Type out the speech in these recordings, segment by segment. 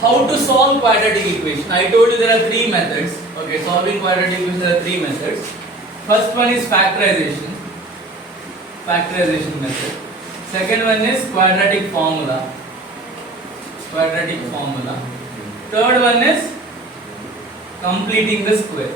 how to solve quadratic equation. I told you there are three methods. Okay, solving quadratic equation there are three methods. First one is factorization method. Second one is quadratic formula. Third one is completing the square.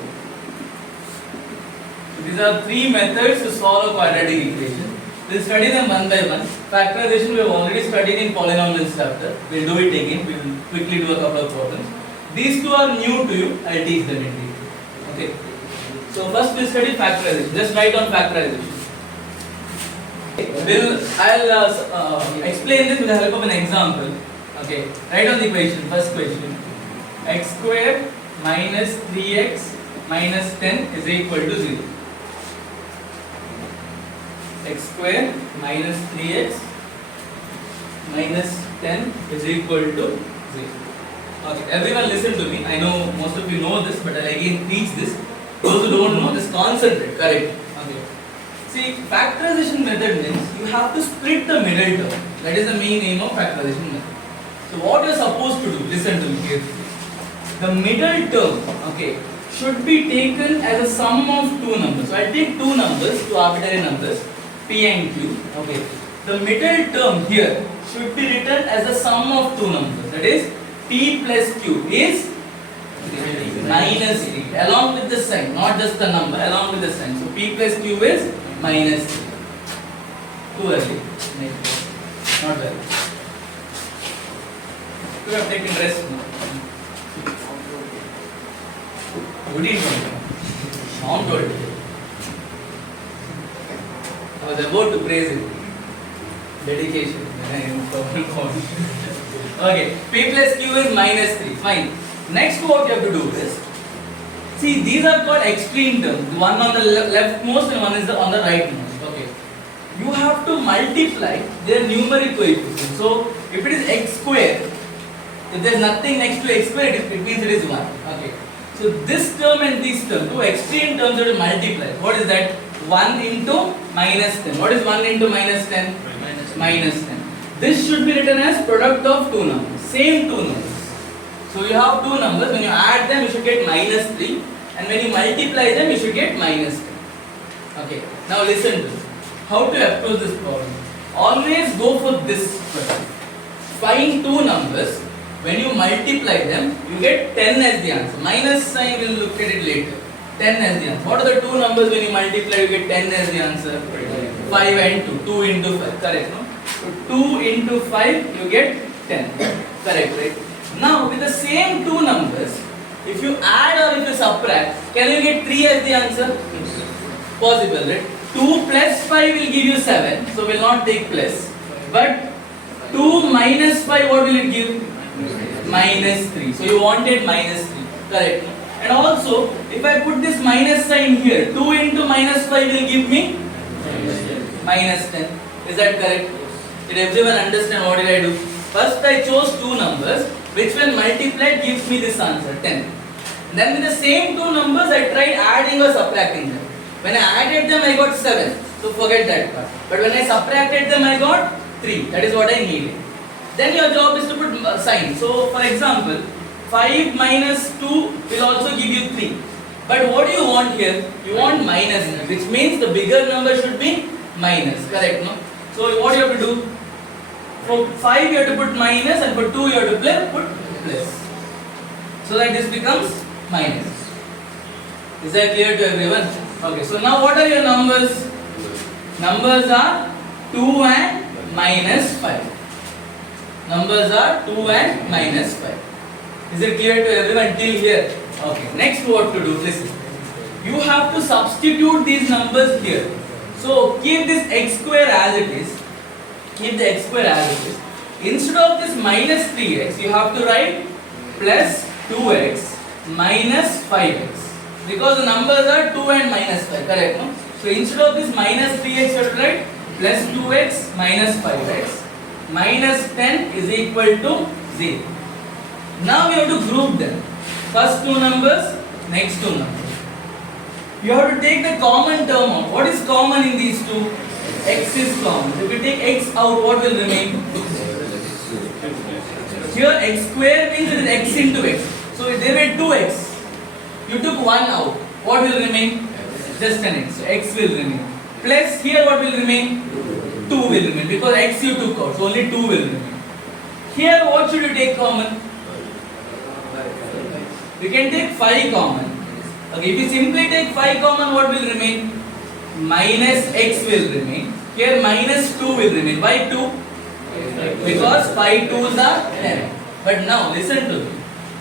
So these are three methods to solve a quadratic equation. We'll study them one by one. Factorization we have already studied in polynomials chapter. We'll do it again. We'll quickly do a couple of problems. These two are new to you. I'll teach them in detail. Okay. So first we'll study factorization. Just write down factorization. I'll explain this with the help of an example. Okay. Write down the equation. First question. X square minus 3x minus 10 is equal to 0. X square minus 3x minus 10 is equal to 0. Okay, everyone listen to me. I know most of you know this, but I'll again teach this. Those who don't know, just concentrate. Correct. Okay. See, factorization method means you have to split the middle term. That is the main aim of factorization method. So what you are supposed to do, listen to me carefully. The middle term, okay, should be taken as a sum of two numbers. So I'll take two numbers, two arbitrary numbers, P and Q. Okay. The middle term here should be written as a sum of two numbers. That is, P plus Q is minus 3 along with the sign, not just the number, along with the sign. So P plus Q is minus 3. Too early. Not well. You have taken rest now. Good evening. Sound good. I was about to praise it. Dedication. Okay. P plus Q is minus 3. Fine. Next what you have to do is, see, these are called extreme terms. One on the leftmost and one is on the rightmost. Okay. You have to multiply their numeric coefficients. So if it is x square, if there is nothing next to x square, it means it is 1. Okay. So this term and this term, two extreme terms you have to multiply. What is that? 1 into minus 10. What is 1 into minus 10? Minus 10. This should be written as product of two numbers. Same two numbers. So you have two numbers. When you add them, you should get minus 3. And when you multiply them, you should get minus 10. Okay. Now listen to this. How to approach this problem? Always go for this question. Find two numbers. When you multiply them, you get 10 as the answer. Minus sign, we will look at it later. 10 as the answer. What are the two numbers when you multiply, you get 10 as the answer? 5 and 2. 2 into 5. Correct, no? So 2 into 5, you get 10. Correct, right? Now, with the same two numbers, if you add or if you subtract, can you get 3 as the answer? Possible, right? 2 plus 5 will give you 7. So, will not take plus. But 2 minus 5, what will it give? Minus 3. So you wanted minus 3. Correct. And also, if I put this minus sign here, 2 into minus 5 will give me minus 10. Is that correct? Did everyone understand what did I do? First I chose two numbers, which when multiplied gives me this answer, 10. Then with the same two numbers, I tried adding or subtracting them. When I added them, I got 7. So forget that part. But when I subtracted them, I got 3. That is what I needed. Then your job is to put sign. So for example, 5 minus 2 will also give you 3. But what do you want here? You want minus, which means the bigger number should be minus. Correct, no? So what you have to do? For 5 you have to put minus and for 2 you have to put plus. So that this becomes minus. Is that clear to everyone? Okay, so now what are your numbers? Numbers are 2 and minus 5. Numbers are 2 and minus 5. Is it clear to everyone till here? Okay. Next what to do? Listen. You have to substitute these numbers here. So keep this x square as it is. Keep the x square as it is. Instead of this minus 3x, you have to write plus 2x minus 5x. Because the numbers are 2 and minus 5. Correct, no? So instead of this minus 3x, you have to write plus 2x minus 5x. Minus 10 is equal to 0. Now we have to group them. First two numbers, next two numbers. You have to take the common term out. What is common in these two? X is common. If you take x out, what will remain? Here x square means it is x into x. So there were 2x. You took 1 out. What will remain? Just an x. So x will remain. Plus here what will remain? 2 will remain because x you took out. So only 2 will remain. Here what should you take common? You can take 5 common. Okay, if you simply take 5 common, what will remain? Minus x will remain. Here minus 2 will remain. Why 2? Because 5 2s are 10. But now listen to me.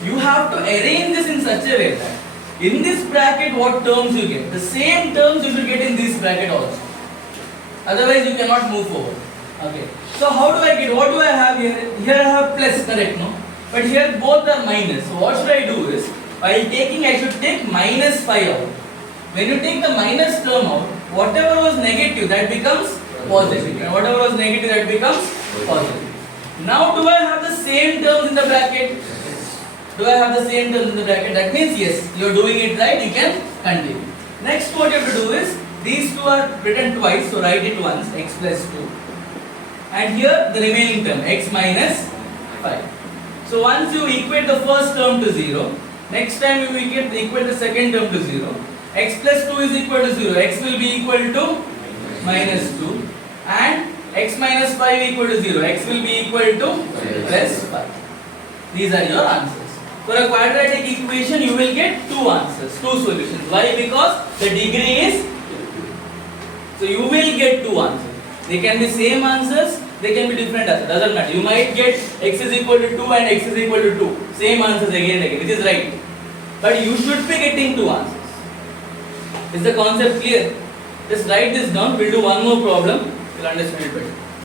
You have to arrange this in such a way that in this bracket what terms you get? The same terms you should get in this bracket also. Otherwise you cannot move forward. Okay. So how do I get? What do I have here? Here I have plus, correct, no? But here both are minus. So what should I do is, while taking, I should take minus 5 out. When you take the minus term out, whatever was negative that becomes positive. And whatever was negative that becomes positive. Now do I have the same terms in the bracket? Do I have the same terms in the bracket? That means yes, you are doing it right, you can continue. Next what you have to do is, these two are written twice, so write it once, x plus 2. And here the remaining term, x minus 5. So once you equate the first term to 0, next time you equate the second term to 0, x plus 2 is equal to 0, x will be equal to minus 2, and x minus 5 equal to 0, x will be equal to plus 5. These are your answers. For a quadratic equation, you will get 2 answers, 2 solutions. Why? Because the degree is 2. So you will get 2 answers. They can be same answers, they can be different answers, doesn't matter. You might get x is equal to 2 and x is equal to 2. Same answers again and again, which is right. But you should be getting 2 answers. Is the concept clear? Just write this down, we'll do one more problem, you'll understand it better.